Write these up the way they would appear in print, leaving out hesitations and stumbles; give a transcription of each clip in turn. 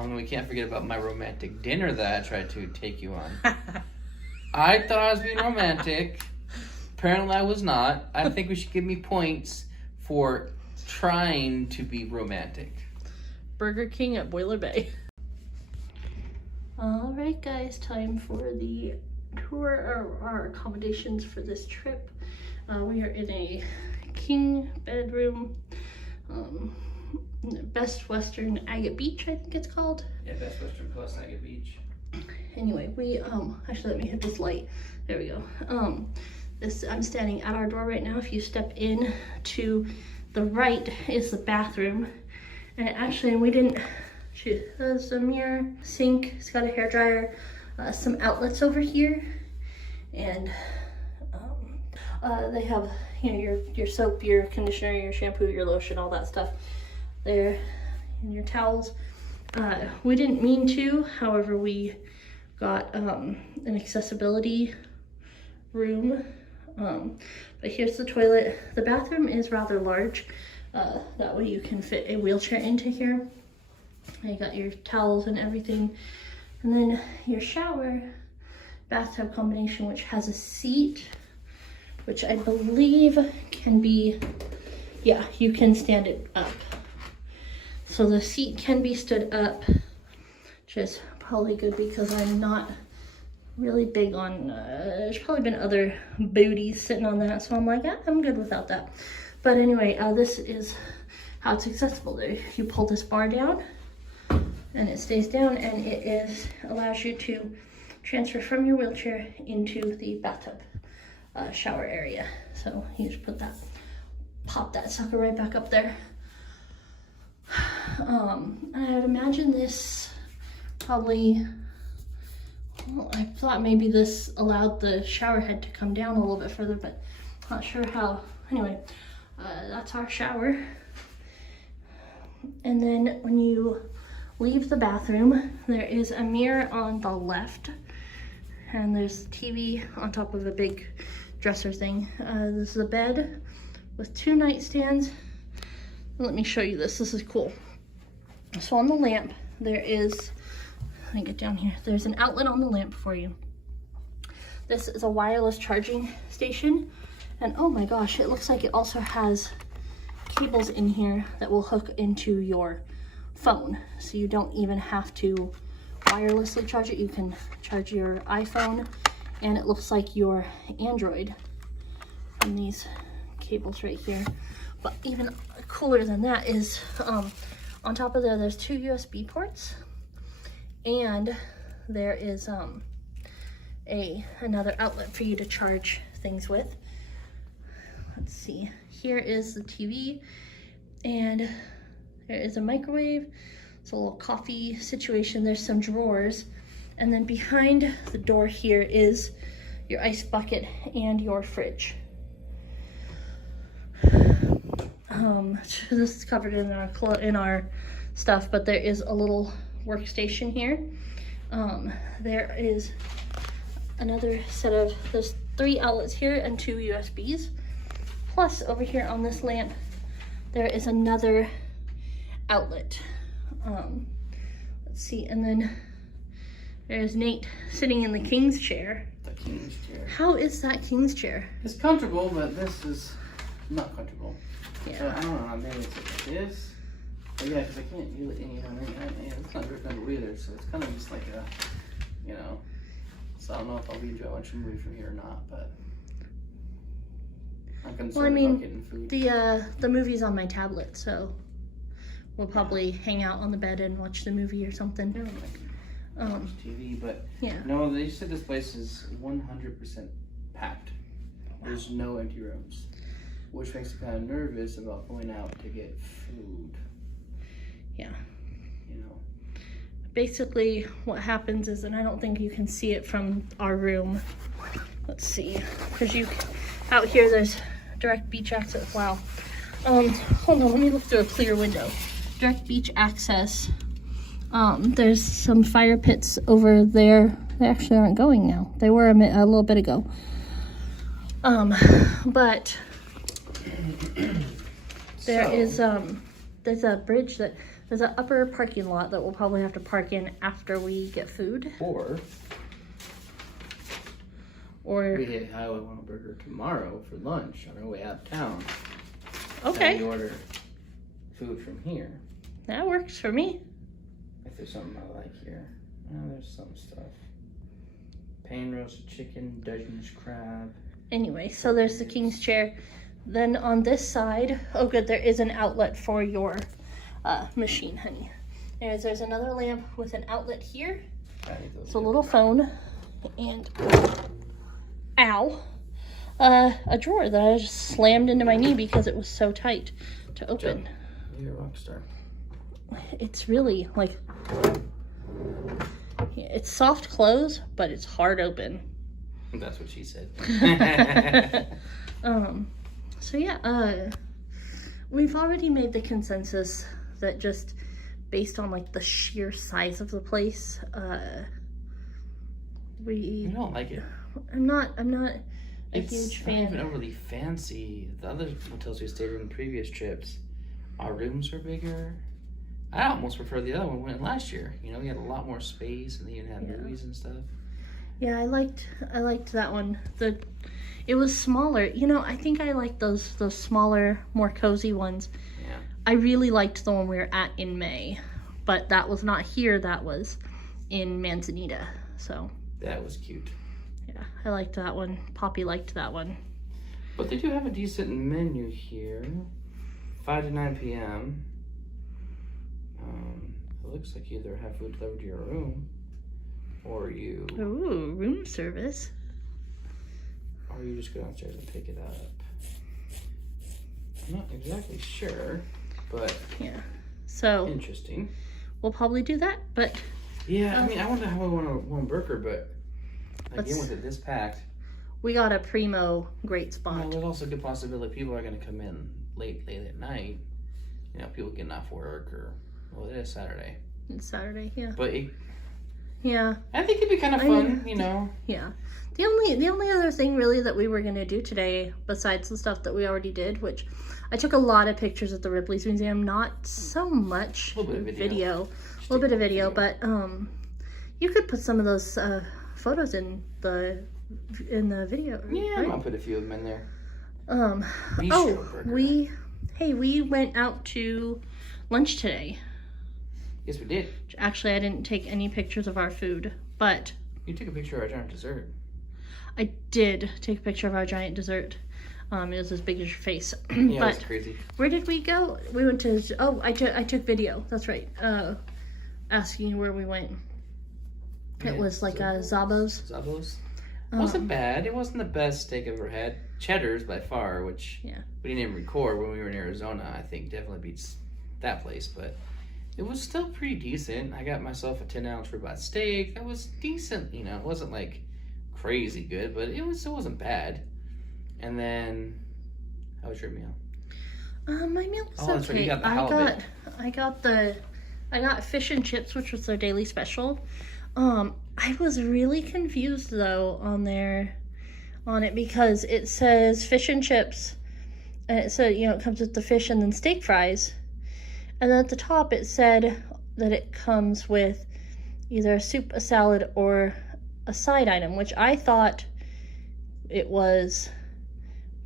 We can't forget about my romantic dinner that I tried to take you on. I thought I was being romantic. Apparently I was not. I think we should give me points for trying to be romantic. Burger King at Boiler Bay. Alright guys, time for the tour of our accommodations for this trip. We are in a king bedroom. Best Western Agate Beach, I think it's called. Yeah, Best Western plus Agate Beach. Anyway, we actually, let me hit this light. There we go. I'm standing at our door right now. If you step in to the right is the bathroom, and actually we didn't shoot. There's a mirror, sink. It's got a hair dryer, some outlets over here, and they have, you know, your soap, your conditioner, your shampoo, your lotion, all that stuff there, and your towels. We didn't mean to, however, we got an accessibility room. But here's the toilet. The bathroom is rather large. That way you can fit a wheelchair into here. You got your towels and everything. And then your shower, bathtub combination, which has a seat, which I believe can be, yeah, you can stand it up. So the seat can be stood up, which is probably good because I'm not really big on, there's probably been other booties sitting on that, so I'm like, I'm good without that. But anyway, this is how it's accessible. There, you pull this bar down and it stays down, and it allows you to transfer from your wheelchair into the bathtub shower area. So you just pop that sucker right back up there. And I would imagine this probably, well, I thought maybe this allowed the shower head to come down a little bit further, but not sure how. Anyway, that's our shower. And then when you leave the bathroom, there is a mirror on the left, and there's a TV on top of a big dresser thing. This is a bed with 2 nightstands. Let me show you this. This is cool. So on the lamp, there is, let me get down here. There's an outlet on the lamp for you. This is a wireless charging station. And oh my gosh, it looks like it also has cables in here that will hook into your phone. So you don't even have to wirelessly charge it. You can charge your iPhone, and it looks like your Android from these cables right here. But even cooler than that is on top of there's 2 USB ports, and there is another outlet for you to charge things with. Let's see, here is the TV, and there is a microwave. It's a little coffee situation. There's some drawers, and then behind the door here is your ice bucket and your fridge. This is covered in our stuff, but there is a little workstation here. There is another set of, there's 3 outlets here and 2 USBs. Plus over here on this lamp, there is another outlet. Let's see, and then there's Nate sitting in the king's chair. The king's chair. How is that king's chair? It's comfortable, but this is not comfortable. Yeah. So I don't know, maybe it's like this. But yeah, because I can't really, you know, it's not driftable either, so it's kind of just like a, you know, so I don't know if I'll be enjoying watching a movie from here or not, but I'm concerned about getting food. The movie's on my tablet, so we'll probably hang out on the bed and watch the movie or something. Yeah, like watch TV, but yeah. No, they said this place is 100% packed. There's no empty rooms, which makes me kind of nervous about going out to get food. Yeah. You know. Basically, what happens is, and I don't think you can see it from our room. Let's see, because out here there's direct beach access. Wow. Hold on, let me look through a clear window. Direct beach access. There's some fire pits over there. They actually aren't going now. They were a little bit ago. But there is there's a bridge that There's an upper parking lot that we'll probably have to park in after we get food. Or we hit Highway 1 Burger tomorrow for lunch on our way out of town. Okay. And we order food from here. That works for me. If there's something I like here. Oh, there's some stuff. Pan roasted chicken, Dutton's crab. Anyway, so there's the king's chair. Then on this side, oh good, there is an outlet for your machine, honey. There's another lamp with an outlet here. It's a little phone and ow, a drawer that I just slammed into my knee because it was so tight to open. You're a rock star. It's really like, it's soft close, but it's hard open. That's what she said. So yeah, we've already made the consensus that just based on like the sheer size of the place, You don't like it. I'm not a huge fan. It's not even overly fancy. The other hotels we stayed in previous trips, our rooms were bigger. I almost prefer the other one we went last year. You know, we had a lot more space and they even had movies and stuff. Yeah, I liked that one. It was smaller. You know, I think I like those smaller, more cozy ones. Yeah. I really liked the one we were at in May, but that was not here. That was in Manzanita. So that was cute. Yeah, I liked that one. Poppy liked that one. But they do have a decent menu here. 5 to 9 p.m. It looks like you either have food delivered to your room, or you... Ooh, room service. Or you just go downstairs and pick it up. I'm not exactly sure, but... Yeah, so... Interesting. We'll probably do that, but... Yeah, I mean, I wonder how I want one burger, but... Again, with it this packed... We got a primo great spot. Well, there's also a good possibility people are going to come in late at night. You know, people getting off work or... Well, it is Saturday. It's Saturday, yeah. But yeah, I think it'd be kind of fun, you know. Yeah. The only other thing really that we were gonna do today, besides the stuff that we already did, which I took a lot of pictures at the Ripley's Museum, not so much video, a little bit of video, but you could put some of those photos in the video. Yeah, right? I'm gonna put a few of them in there. We went out to lunch today. Yes, we did. Actually, I didn't take any pictures of our food, but... You took a picture of our giant dessert. I did take a picture of our giant dessert. It was as big as your face. Yeah, but that's crazy. Where did we go? We went to... Oh, I took video. That's right. Asking where we went. It was like Zabo's. Zabo's? It wasn't bad. It wasn't the best steak I've ever had. Cheddar's by far, which we didn't even record when we were in Arizona, I think definitely beats that place, but... It was still pretty decent. I got myself a 10-ounce ribeye steak. That was decent, you know. It wasn't like crazy good, but it wasn't bad. And then, how was your meal? My meal was okay. That's right. You got the halibut. I got fish and chips, which was their daily special. I was really confused though on it because it says fish and chips, and it said it comes with the fish and then steak fries. And then at the top it said that it comes with either a soup, a salad, or a side item, which I thought it was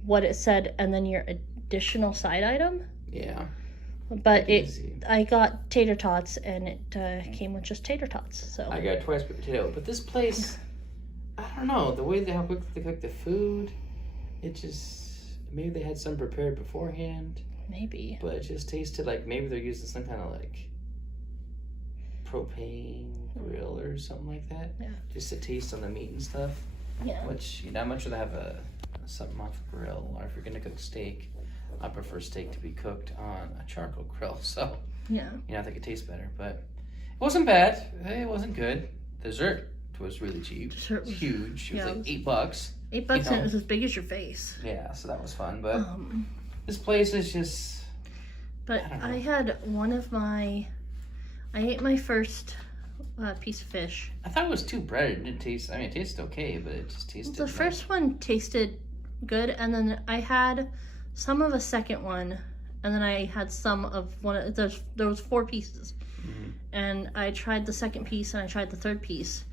what it said, and then your additional side item. Yeah. But I got tater tots, and it came with just tater tots. So I got twice potato. But this place, I don't know, the way how quick they cook the food, it just, maybe they had some prepared beforehand. Maybe. But it just tasted like maybe they're using some kind of like propane grill or something like that. Yeah. Just to taste on the meat and stuff. Yeah. Which, I'd much rather have something off the grill, or if you're gonna cook steak, I prefer steak to be cooked on a charcoal grill. So yeah. I think it tastes better. But it wasn't bad. It wasn't good. Dessert was really cheap. Dessert was huge. It was like $8. $8 and it was as big as your face. Yeah, so that was fun. But this place is just... But I had I ate my first piece of fish. I thought it was too breaded. It didn't taste... I mean, it tasted okay, but it just tasted... The first one tasted good, and then I had some of a second one, and then I had some of one of there was 4 pieces. Mm-hmm. And I tried the second piece and I tried the third piece,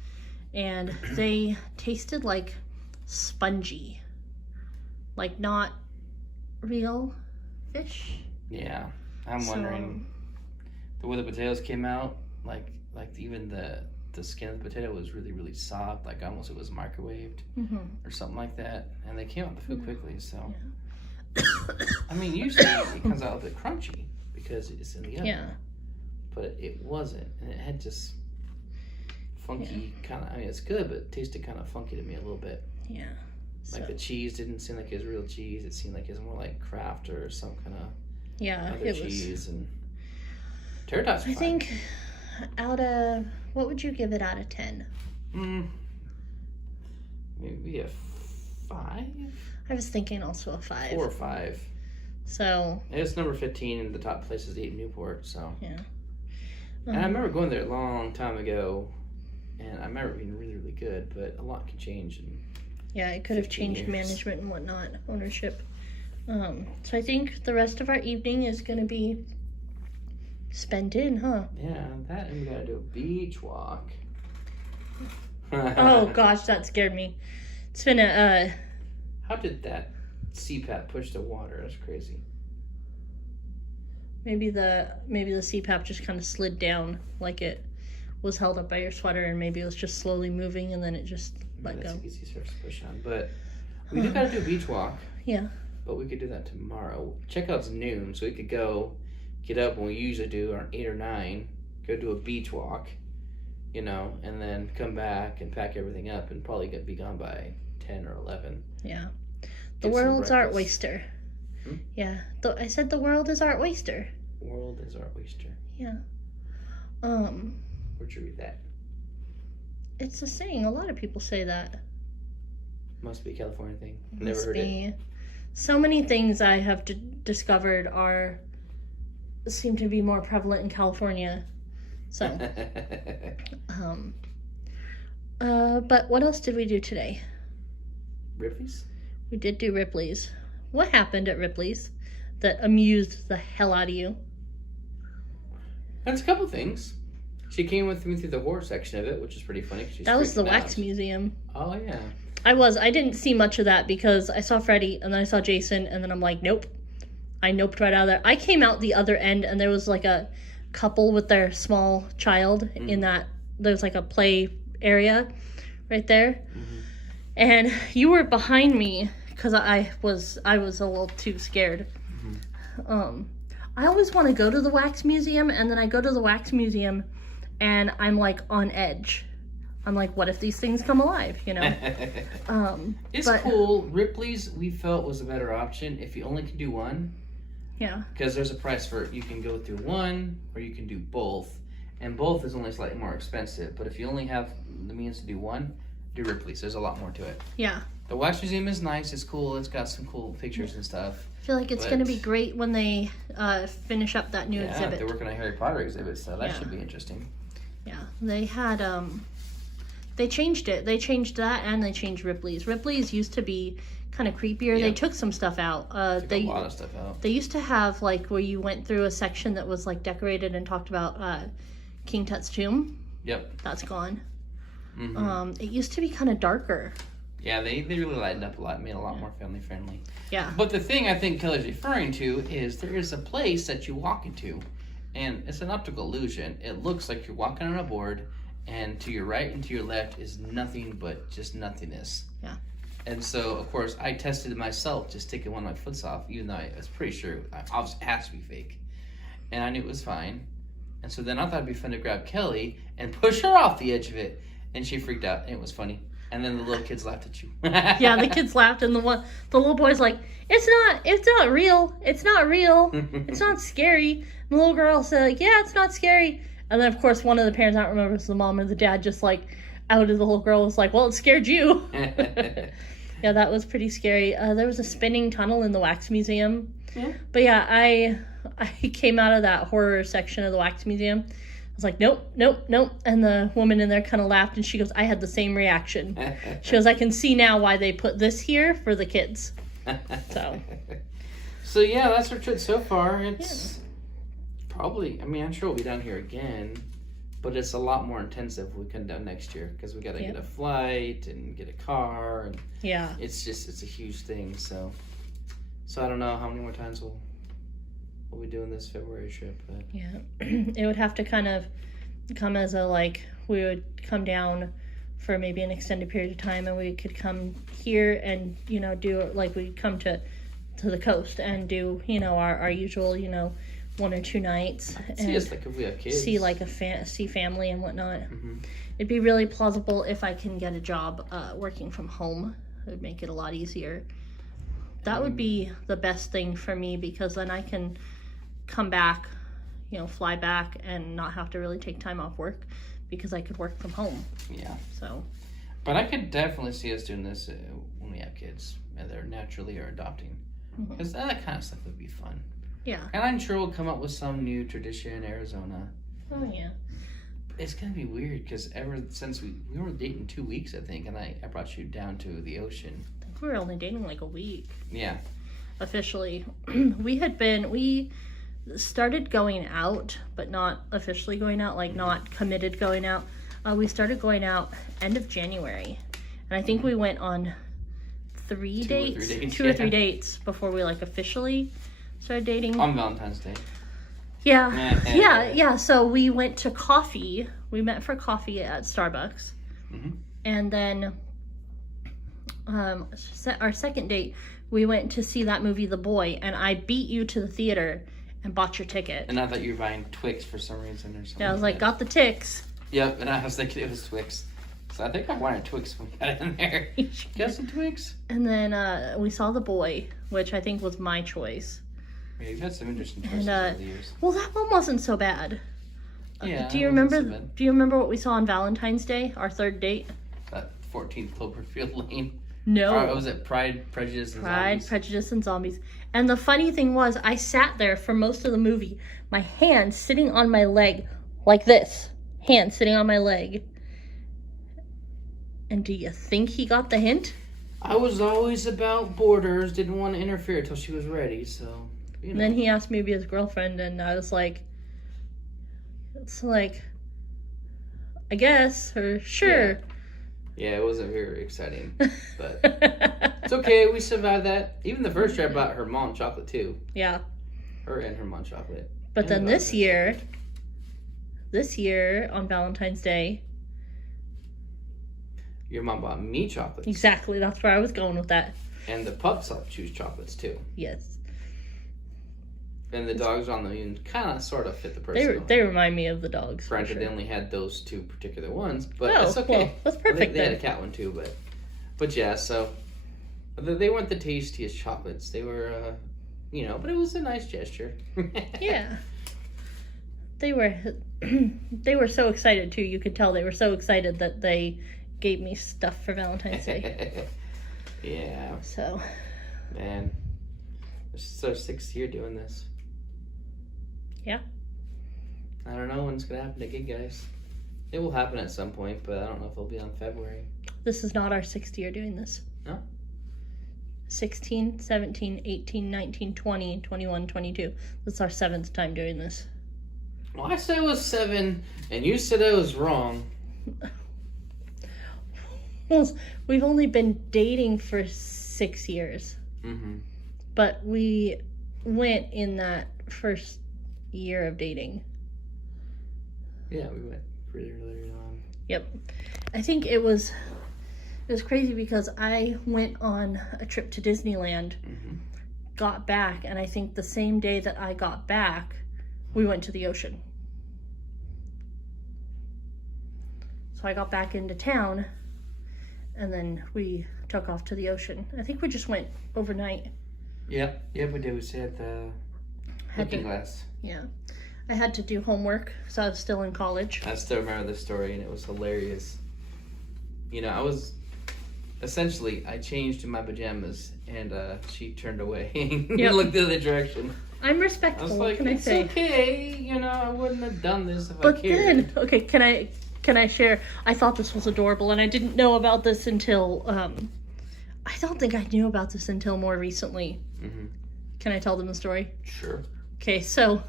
and they tasted like spongy, like not real fish. Yeah, I'm wondering the way the potatoes came out, like even the skin of the potato was really, really soft, like almost it was microwaved or something like that, and they came out the food quickly. So, I mean, usually it comes out a bit crunchy because it's in the oven. Yeah. But it wasn't, and it had just funky kind of. I mean, it's good, but it tasted kind of funky to me a little bit. Yeah. Like the cheese didn't seem like it was real cheese. It seemed like it was more like Kraft or some kind of other cheese. And tater tots. I think out of what would you give it out of 10? Maybe a 5. I was thinking also a 5. 4 or 5. So it's number 15 in the top places to eat in Newport. So yeah. And I remember going there a long time ago, and I remember it being really, really good. But a lot can change. Yeah, it could have changed management and whatnot, ownership. So I think the rest of our evening is going to be spent in, huh? Yeah, that, and we got to do a beach walk. Oh gosh, that scared me. It's been a. How did that CPAP push the water? That's crazy. Maybe the CPAP just kind of slid down, like it was held up by your sweater, and maybe it was just slowly moving, and then it just let go. That's easy surface to push on, but we do got to do a beach walk. Yeah. But we could do that tomorrow. Checkout's noon, so we could go get up when we usually do around 8 or 9, go do a beach walk, and then come back and pack everything up and probably be gone by 10 or 11. Yeah. The world's our oyster. Yeah. I said the world is our oyster. World is our oyster. Yeah. Where'd you read that? It's a saying. A lot of people say that. Must be a California thing. Never heard it. So many things I have discovered seem to be more prevalent in California. So, but what else did we do today? Ripley's? We did do Ripley's. What happened at Ripley's that amused the hell out of you? That's a couple things. She came with me through the horror section of it, which is pretty funny. That was the wax museum. Oh, yeah. I didn't see much of that because I saw Freddie and then I saw Jason and then I'm like, nope. I noped right out of there. I came out the other end and there was like a couple with their small child in that. There was like a play area right there. And you were behind me because I was a little too scared. I always want to go to the wax museum, and then I go to the wax museum and I'm like on edge. I'm like, what if these things come alive, It's cool. Ripley's, we felt, was a better option if you only can do one. Yeah. Because there's a price for it. You can go through one, or you can do both. And both is only slightly more expensive. But if you only have the means to do one, do Ripley's. There's a lot more to it. Yeah. The wax museum is nice. It's cool. It's got some cool pictures and stuff. I feel like it's going to be great when they finish up that new exhibit. Yeah, they're working on Harry Potter exhibit, so that should be interesting. Yeah. They had... They changed it. They changed that, and they changed Ripley's. Ripley's used to be kind of creepier. They took some stuff out. Took a lot of stuff out. They used to have, like, where you went through a section that was, like, decorated and talked about King Tut's tomb. Yep. That's gone. It used to be kind of darker. Yeah, they really lightened up a lot, made it a lot more family friendly. Yeah. But the thing I think Kelly's referring to is there is a place that you walk into, and it's an optical illusion. It looks like you're walking on a board, and to your right and to your left is nothing but just nothingness. Yeah. And so, of course, I tested it myself, just taking one of my foots off, even though I was pretty sure obviously it has to be fake. And I knew it was fine. And so then I thought it'd be fun to grab Kelly and push her off the edge of it. And she freaked out, and it was funny. And then the little kids laughed at you. Yeah, the kids laughed, and the little boy's like, it's not real. It's not real. It's not scary. And the little girl said, like, yeah, it's not scary. And then, of course, one of the parents, I don't remember if it was the mom or the dad, just, like, outed the little girl, was like, well, it scared you. Yeah, that was pretty scary. There was a spinning tunnel in the wax museum. Yeah. But, yeah, I came out of that horror section of the wax museum. I was like, nope. And the woman in there kind of laughed, and she goes, I had the same reaction. She goes, I can see now why they put this here for the kids. So, So yeah, that's our trip so far. It's probably, I mean, I'm sure we'll be down here again, but it's a lot more intensive if we come down next year because we got to get a flight and get a car, and it's a huge thing. So I don't know how many more times we'll be doing this February trip. But it would have to kind of come as a we would come down for maybe an extended period of time, and we could come here and do we'd come to the coast and do our usual 1 or 2 nights and see us if we have kids, see see family and whatnot. It'd be really plausible if I can get a job working from home. It would make it a lot easier. That would be the best thing for me, because then I can come back, fly back and not have to really take time off work because I could work from home. Yeah. So. But I could definitely see us doing this when we have kids, either naturally or adopting, because that kind of stuff would be fun. Yeah. And I'm sure we'll come up with some new tradition in Arizona. Oh, yeah. It's going to be weird because ever since we were dating 2 weeks, I think, and I brought you down to the ocean. I think we were only dating a week. Yeah. Officially. We started going out, but not officially going out, not committed going out. We started going out end of January. And I think we went on 3 dates, 2 or 3 dates before we officially started dating. On Valentine's Day. Yeah. So we went to coffee. We met for coffee at Starbucks. And then our second date, we went to see that movie, The Boy, and I beat you to the theater and bought your ticket. And I thought you were buying Twix for some reason or something. Yeah, I was got the Ticks. Yep, and I was thinking it was Twix. So I think I wanted Twix when we got in there. Got some Twix? And then we saw The Boy, which I think was my choice. Yeah, you've had some interesting choices over the years. Well, that one wasn't so bad. Yeah. Do you remember what we saw on Valentine's Day, our third date? That 14th Cloverfield Lane. No. Or was it Pride, Prejudice, and Zombies? Pride, Prejudice, and Zombies. And the funny thing was, I sat there for most of the movie, my hand sitting on my leg, like this. Hand sitting on my leg. And do you think he got the hint? I was always about borders, didn't want to interfere until she was ready, so... And then he asked me to be his girlfriend, and I was like, I guess, or sure. Yeah, it wasn't very exciting, but it's okay. We survived that. Even the first year, I bought her mom chocolate, too. Yeah. Her and her mom chocolate. But then this year, on Valentine's Day... Your mom bought me chocolates. Exactly, that's where I was going with that. And the pups all choose chocolates, too. Yes. And the dogs on them even kind of sort of fit the person. They remind me of the dogs. Granted, they only had those 2 particular ones, but it's okay. Well, that's perfect. They had a cat one too, but yeah. So they weren't the tastiest chocolates. They were, but it was a nice gesture. Yeah. They were so excited too. You could tell they were so excited that they gave me stuff for Valentine's Day. Yeah. So. Man, this is our 6th year doing this. Yeah. I don't know when it's going to happen again, guys. It will happen at some point, but I don't know if it'll be on February. This is not our 6th year doing this. No? 16, 17, 18, 19, 20, 21, 22. This is our 7th time doing this. Well, I said it was 7, and you said I was wrong. Well, we've only been dating for 6 years. Mm-hmm. But we went in that first year of dating. Yeah, we went really, really long. Yep. I think it was crazy because I went on a trip to Disneyland, got back, and I think the same day that I got back, we went to the ocean. So I got back into town, and then we took off to the ocean. I think we just went overnight. Yep, we did. We stayed at the Looking Glass. Yeah. I had to do homework, so I was still in college. I still remember this story, and it was hilarious. I was... Essentially, I changed in my pajamas, and she turned away and looked the other direction. I'm respectful, I was like, it's okay, I wouldn't have done this if I cared. But then, can I share? I thought this was adorable, and I didn't know about this until... I don't think I knew about this until more recently. Can I tell them the story? Sure. Okay, so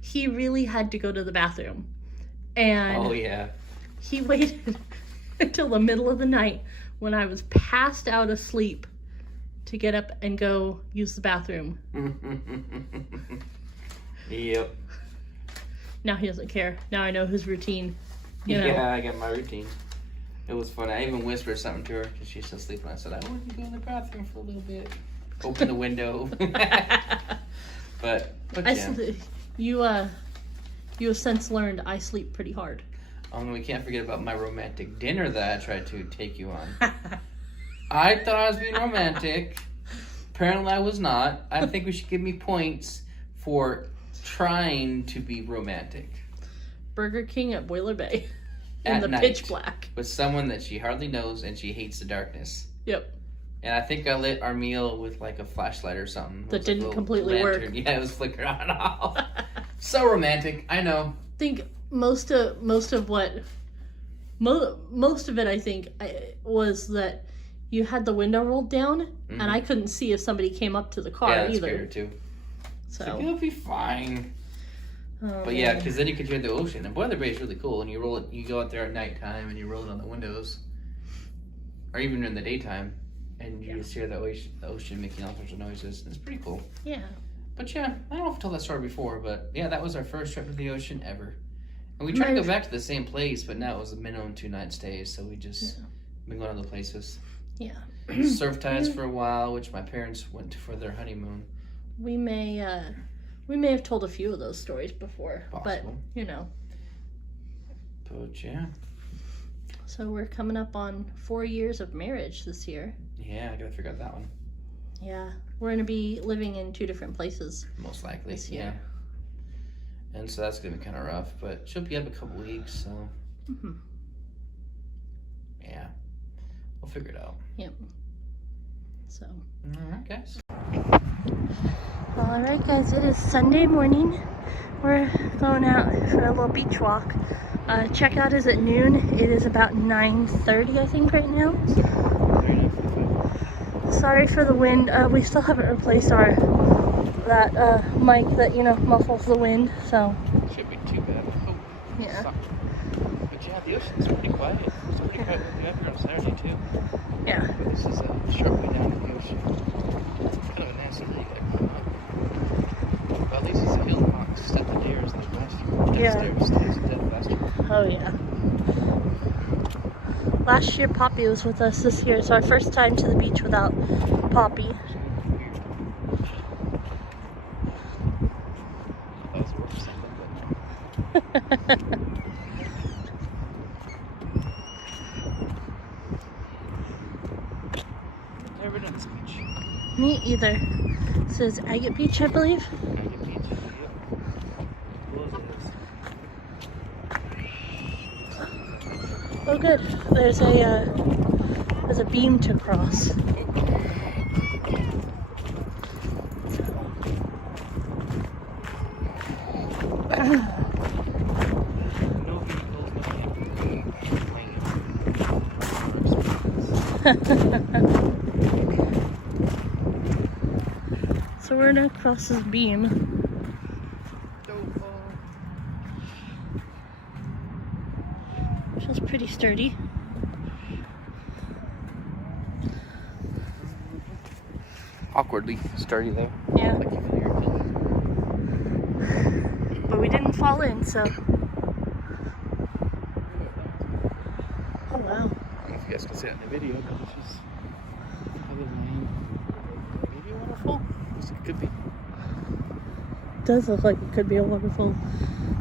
he really had to go to the bathroom. And oh, yeah. he waited until the middle of the night when I was passed out asleep to get up and go use the bathroom. Yep. Now he doesn't care. Now I know his routine. You know? Yeah, I got my routine. It was funny. I even whispered something to her because she's still sleeping. I said, I want to go in the bathroom for a little bit. Open the window. but yeah. You have since learned I sleep pretty hard. We can't forget about my romantic dinner that I tried to take you on. I thought I was being romantic. Apparently I was not. I think we should give me points for trying to be romantic. Burger King at Boiler Bay. In At the night, pitch black. with someone that she hardly knows and she hates the darkness. Yep. And I think I lit our meal with like a flashlight or something. That didn't completely work. Yeah, it was flickering on and off. So romantic, I know. I think most of it I think was that you had the window rolled down and I couldn't see if somebody came up to the car that's either. fair too. So it'll be fine. But yeah, because then you could hear the ocean. And Boiler Bay is really cool. And you roll it, you go out there at nighttime and you roll it on the windows, or even in the daytime, and you just hear the ocean making all sorts of noises. And it's pretty cool. Yeah. But yeah, I don't know if I've told that story before, but yeah, that was our first trip to the ocean ever. And we tried to go back to the same place, but now it was a minimum 2-night stays, so we just been going other places. Yeah. Surf tides for a while, which my parents went to for their honeymoon. We may have told a few of those stories before, Possible. But you know. But yeah. So we're coming up on 4 years of marriage this year. Yeah, I gotta figure out that one. Yeah, we're gonna be living in 2 different places. Most likely, this year. Yeah. And so that's gonna be kind of rough, but she'll be up a couple weeks, so. Yeah, we'll figure it out. Yep. So. All right, guys. All right, guys. It is Sunday morning. We're going out for a little beach walk. Checkout is at noon. It is about 9:30, I think, right now. Sorry for the wind. We still haven't replaced that mic that muffles the wind. So. Shouldn't be too bad. I hope. Yeah. But yeah, the ocean's pretty quiet. It's pretty quiet up here on Saturday too. Yeah. But this is a short way down to the ocean. Kind of a nasty day to climb up. But at least it's a hill, not step the stairs like last year. Stairs dead last year. Oh yeah. Last year Poppy was with us. This year it's our first time to the beach without Poppy. That was worth something, but... Never done this beach. Me either. This is Agate Beach, I believe. Agate Beach, yep. Cool as it is. Oh good. There's a beam to cross. No vehicles, So we're gonna cross this beam. Which is pretty sturdy. Awkwardly sturdy there. Yeah. Like you feel your pillow. But we didn't fall in, so. Oh wow. I don't know if you guys can see it in the video, but this is maybe a waterfall. Looks like it could be. Does look like it could be a waterfall.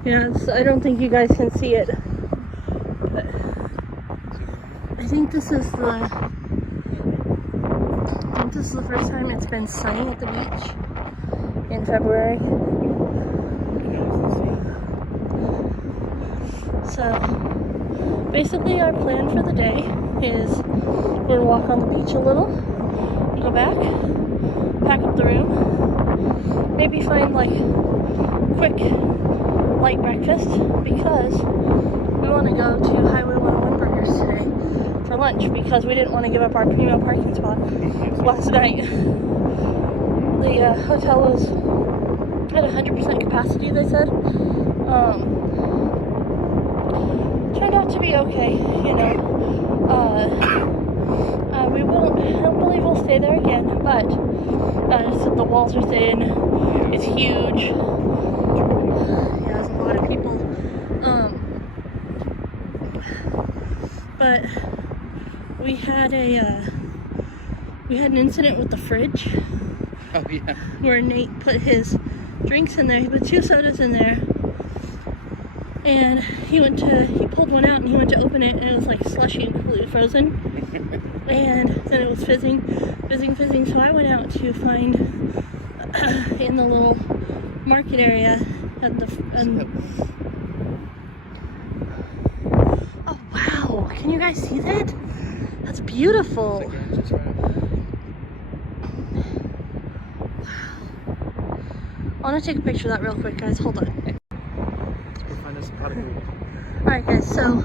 Yeah, I don't think you guys can see it. But I think this is the first time it's been sunny at the beach in February. So basically our plan for the day is we're gonna walk on the beach a little, go back, pack up the room, maybe find like quick light breakfast because we want to go to Highway 101 Burgers today for lunch because we didn't want to give up our primo parking spot last night. the hotel was at 100% capacity, they said. Turned out to be okay, you know. I don't believe we'll stay there again, but the walls are thin, it's huge. Yeah, there's a lot of people. But we had an incident with the fridge. Oh yeah. Where Nate put his drinks in there. He put 2 sodas in there. And he pulled one out and he went to open it and it was like slushy and completely frozen. And then it was fizzing. So I went out to find in the little market area at the oh wow, can you guys see that? That's beautiful. I want to take a picture of that real quick, guys. Hold on. Alright guys, so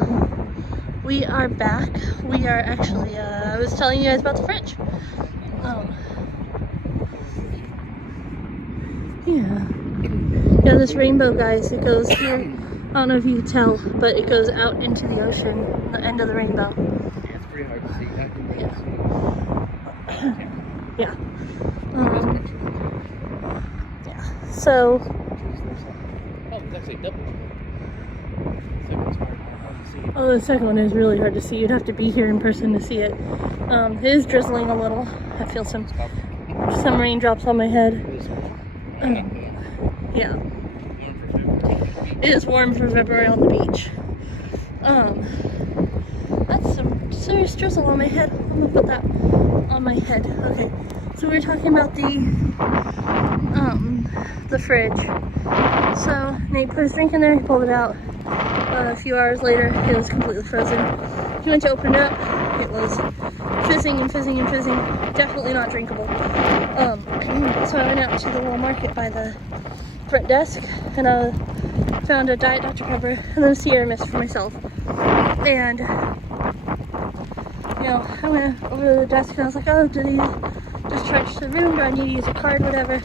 we are back. We are actually, I was telling you guys about the fridge. Yeah, this rainbow, guys, it goes here. I don't know if you can tell, but it goes out into the ocean, the end of the rainbow. Yeah, it's pretty hard to see. Yeah. Yeah. So. Oh, it's actually double. Oh, the second one is really hard to see. You'd have to be here in person to see it. It is drizzling a little. I feel some raindrops on my head. Yeah. It is warm for February on the beach. That's some serious drizzle on my head. I'm gonna put that on my head. Okay. So we were talking about the fridge. So Nate put his drink in there, he pulled it out. A few hours later, it was completely frozen. He went to open it up, it was fizzing. Definitely not drinkable. So I went out to the little market by the front desk and I found a Diet Dr. Pepper and then a Sierra Mist for myself. And, you know, I went over to the desk and I was like, oh, did he just charge the room? Do I need to use a card, whatever?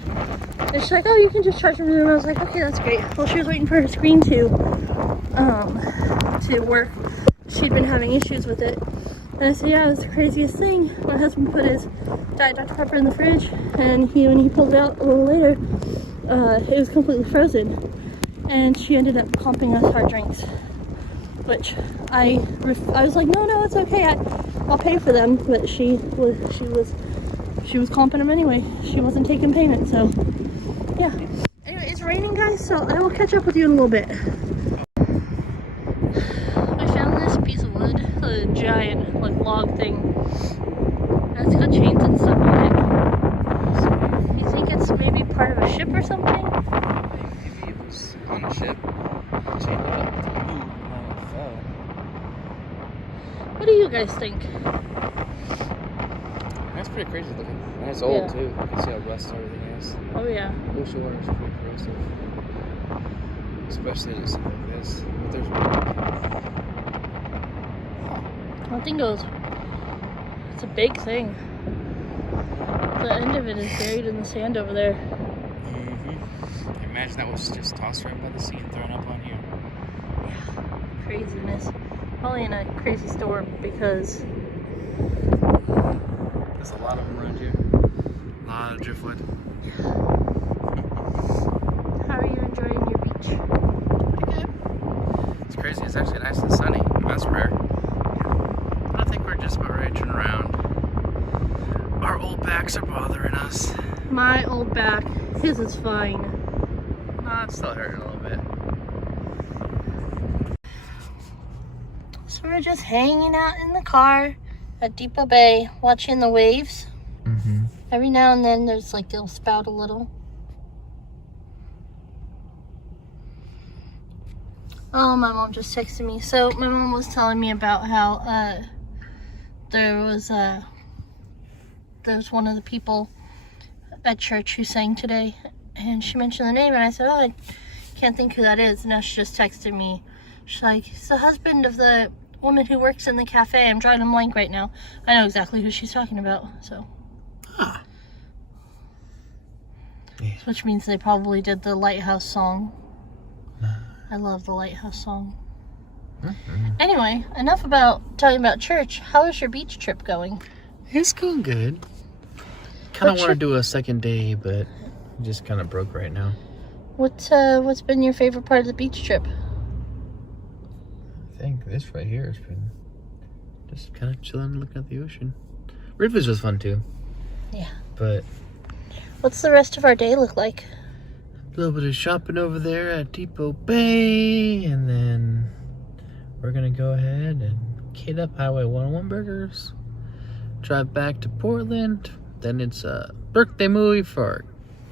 And she's like, oh, you can just charge the room. I was like, okay, that's great. Well, she was waiting for her screen to work. She'd been having issues with it. And I said, yeah, it was the craziest thing. My husband put his Diet Dr. Pepper in the fridge, and when he pulled it out a little later, it was completely frozen. And she ended up comping us our drinks, which I was like, no, it's okay. I'll pay for them. But she was comping them anyway. She wasn't taking payment, so yeah. Anyway, it's raining, guys, so I will catch up with you in a little bit. I found this piece of wood, a giant log thing. And it's got chains and stuff on it. You think it's maybe part of a ship or something? Maybe it was on a ship, chained up. What do you guys think? That's pretty crazy looking. And it's old too. You can see how rust everything is. Oh yeah. Ocean water is pretty corrosive. Especially in stuff like this. But there's That thing goes. It's a big thing. The end of it is buried in the sand over there. Imagine that was just tossed right by the sea and thrown up on you. Yeah. Craziness. Probably in a crazy storm because there's a lot of them around here. A lot of driftwood. How are you enjoying your beach? Pretty good. It's crazy. It's actually nice and sunny. That's rare. I think we're just about ready to turn around. Our old backs are bothering us. My old back. His is fine. No, it's still hurting a little bit. So we're just hanging out in the car at Depot Bay, watching the waves. Every now and then there's it'll spout a little. Oh, my mom just texted me. So my mom was telling me about how there was one of the people at church who sang today, and she mentioned the name, and I said, oh, I can't think who that is. And now she just texted me. She's like, it's the husband of the woman who works in the cafe. I'm drawing a blank right now. I know exactly who she's talking about, so. Yeah. Which means they probably did the Lighthouse song. I love the Lighthouse song. Anyway, enough about talking about church. How is your beach trip going? It's going good. Kind of want to do a second day, but I'm just kind of broke right now. What's been your favorite part of the beach trip? I think this right here has been just kind of chilling and looking at the ocean. Ridley's was fun too. Yeah. But what's the rest of our day look like? A little bit of shopping over there at Depot Bay, and then we're gonna go ahead and hit up Highway 101 Burgers, drive back to Portland. Then it's a birthday movie for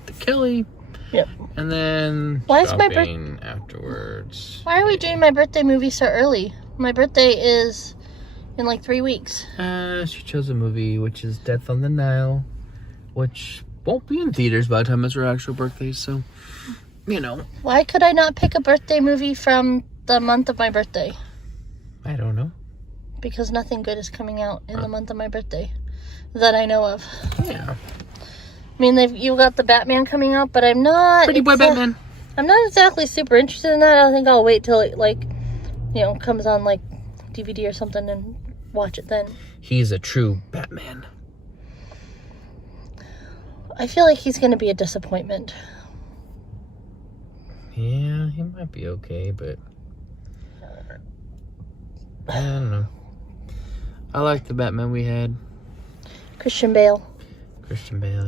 the Kelly. Yep. And then shopping afterwards. Why are we doing my birthday movie so early? My birthday is in like 3 weeks. She chose a movie which is Death on the Nile, which won't be in theaters by the time it's her actual birthday, so, you know. Why could I not pick a birthday movie from the month of my birthday? I don't know. Because nothing good is coming out in the month of my birthday that I know of. Yeah. I mean, you got the Batman coming out, but I'm not... Pretty Boy Batman. I'm not exactly super interested in that. I think I'll wait till it, like, you know, comes on, like, DVD or something and watch it then. He's a true Batman. I feel like he's going to be a disappointment. Yeah, he might be okay, but... I don't know. I like the Batman we had. Christian Bale,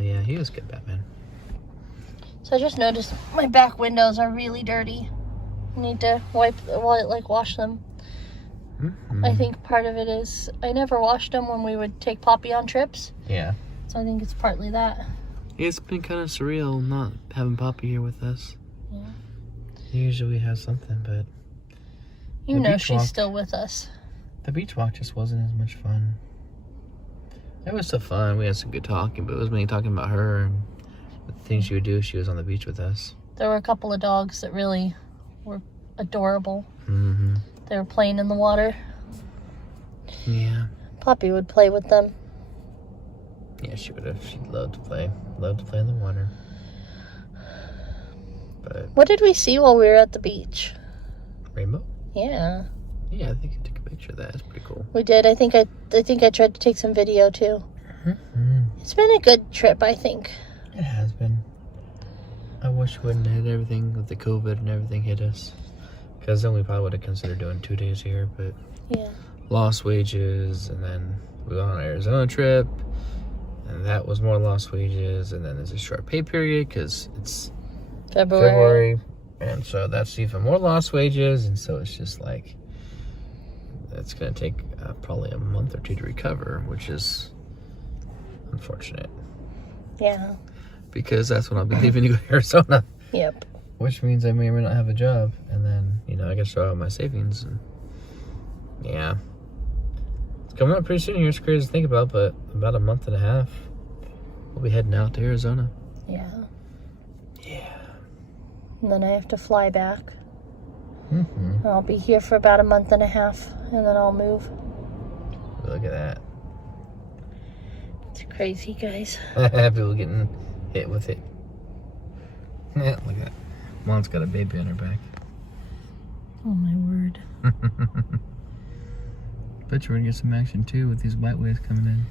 yeah, he was good Batman. So I just noticed my back windows are really dirty. I need to wash them. Mm-hmm. I think part of it is I never washed them when we would take Poppy on trips. Yeah. So I think it's partly that. It's been kind of surreal not having Poppy here with us. Yeah. Usually we have something, but... You know she's still with us. The beach walk just wasn't as much fun. It was so fun. We had some good talking, but it was mainly talking about her and the things she would do if she was on the beach with us. There were a couple of dogs that really were adorable. Mm-hmm. They were playing in the water. Yeah. Poppy would play with them. Yeah, she would have. She'd love to play. Love to play in the water. But what did we see while we were at the beach? Rainbow? Yeah. Yeah, I think I took a picture of that. It's pretty cool. We did. I think I tried to take some video too. Mm-hmm. It's been a good trip, I think. It has been. I wish we wouldn't have had everything with the COVID and everything hit us. Because then we probably would have considered doing 2 days here, but yeah. Lost wages, and then we went on an Arizona trip, and that was more lost wages, and then there's a short pay period because it's February, and so that's even more lost wages, and so it's just like it's going to take probably a month or two to recover, which is unfortunate. Yeah. Because that's when I'll be leaving to go to Arizona. Yep. Which means I may or may not have a job, and then, you know, I gotta show out my savings, and yeah. It's coming up pretty soon here. It's crazy to think about, but about a month and a half, we'll be heading out to Arizona. Yeah. Yeah. And then I have to fly back. Mm-hmm. And I'll be here for about a month and a half, and then I'll move. Look at that. It's crazy, guys. People getting hit with it. Yeah, look at that. Mom's got a baby on her back. Oh my word. Bet you're gonna get some action too with these white waves coming in.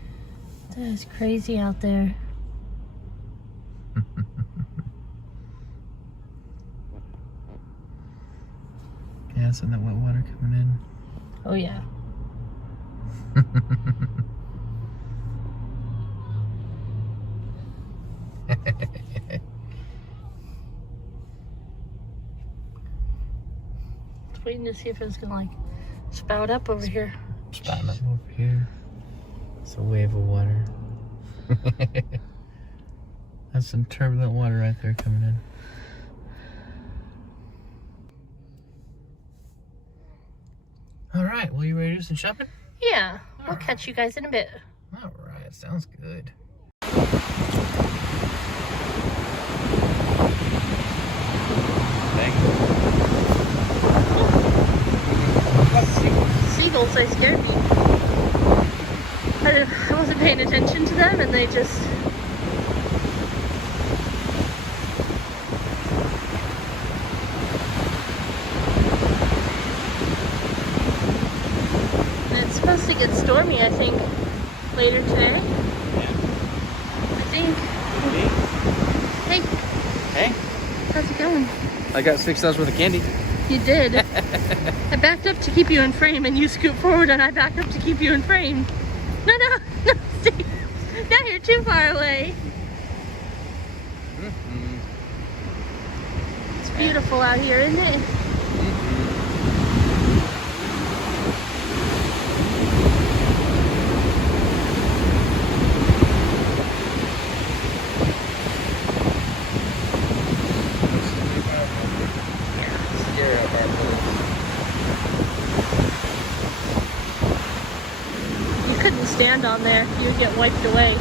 That is crazy out there. Yeah, some of that wet water coming in. Oh yeah. Waiting to see if it's gonna like spout up over here. Spouting up over here. It's a wave of water. That's some turbulent water right there coming in. Alright, well, you ready to do some shopping? Yeah, I'll catch you guys in a bit. Alright, sounds good. Seagulls, they scared me. I wasn't paying attention to them and they just supposed to get stormy, I think, later today. I think. Hey. Hey. How's it going? I got $6 worth of candy. You did. I backed up to keep you in frame, and you scoot forward, and I backed up to keep you in frame. No, stay. Now you're too far away. It's beautiful out here, isn't it? You couldn't stand on there. You would get wiped away.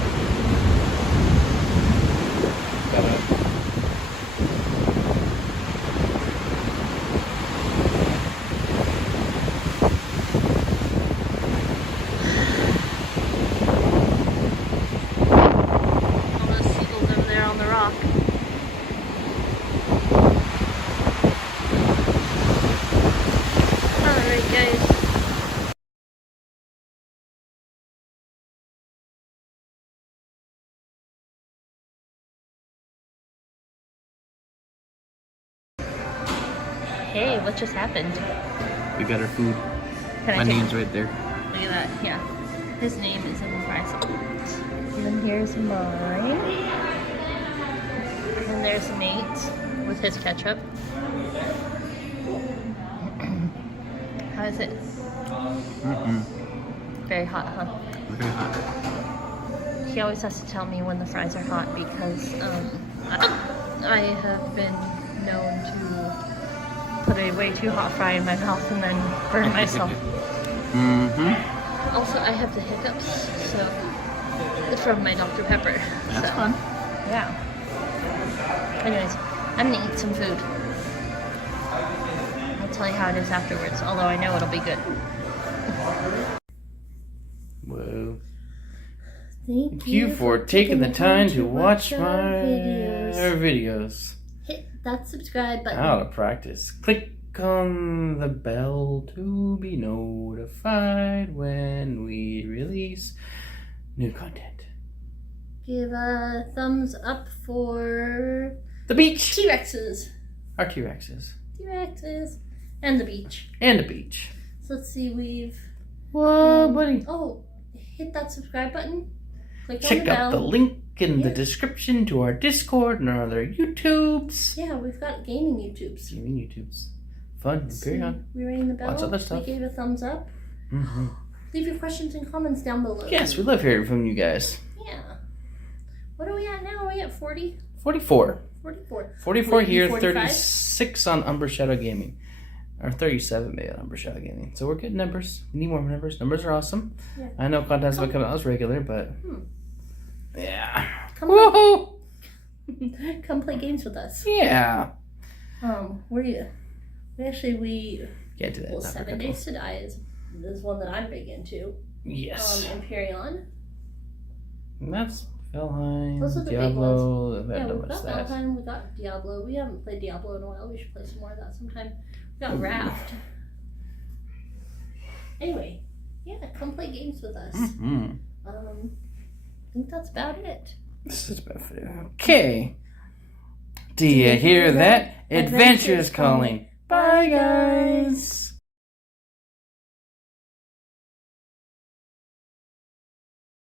All those seagulls over there on the rock. Alright, guys. Hey, what just happened? We got our food. Can I My take name's right there. Look at that. Yeah. His name is in the fries. And then here's mine. And there's Nate's with his ketchup. How is it? Very hot, huh? Very hot. He always has to tell me when the fries are hot because I have been known to put a way too hot fry in my mouth and then burn myself. Also, I have the hiccups, so from my Dr. Pepper. That's so, fun. Yeah. Anyways, I'm gonna eat some food. I'll tell you how it is afterwards, although I know it'll be good. Whoa. Thank you for taking the time to watch my videos. Hit that subscribe button. Out of practice. Click on the bell to be notified when we release new content. Give a thumbs up for The beach! T-Rexes. Our T-Rexes. T-Rexes. And the beach. And the beach. So let's see, we've... Whoa, buddy. Oh, hit that subscribe button. Click on Check the out bell. the link in the description to our Discord and our other YouTubes. Yeah, we've got gaming YouTubes. Gaming YouTubes. Fun. Carry on. We rang the bell. Lots of other stuff. We gave a thumbs up. Leave your questions and comments down below. Yes, we love hearing from you guys. Yeah. What are we at now? Are we at 40? 44. 44. 44 here, 45? 36 on Umber Shadow Gaming. Or 37 maybe on Umber Shadow Gaming. So we're getting numbers. We need more numbers. Numbers are awesome. Yeah. I know content's been coming out as regular, but... Yeah. Woohoo! Come play games with us. Yeah. Where are you? We Can't do that. Well, 7 Days to Die is one that I'm big into. Yes. Empyrean. And that's Valheim, Those are the Diablo. big ones. Yeah, we've got Valheim, we got Diablo. We haven't played Diablo in a while. We should play some more of that sometime. We got Raft. Anyway, yeah, come play games with us. I think that's about it. This is about it. Okay. Do you hear that? Adventure's calling. Bye, guys.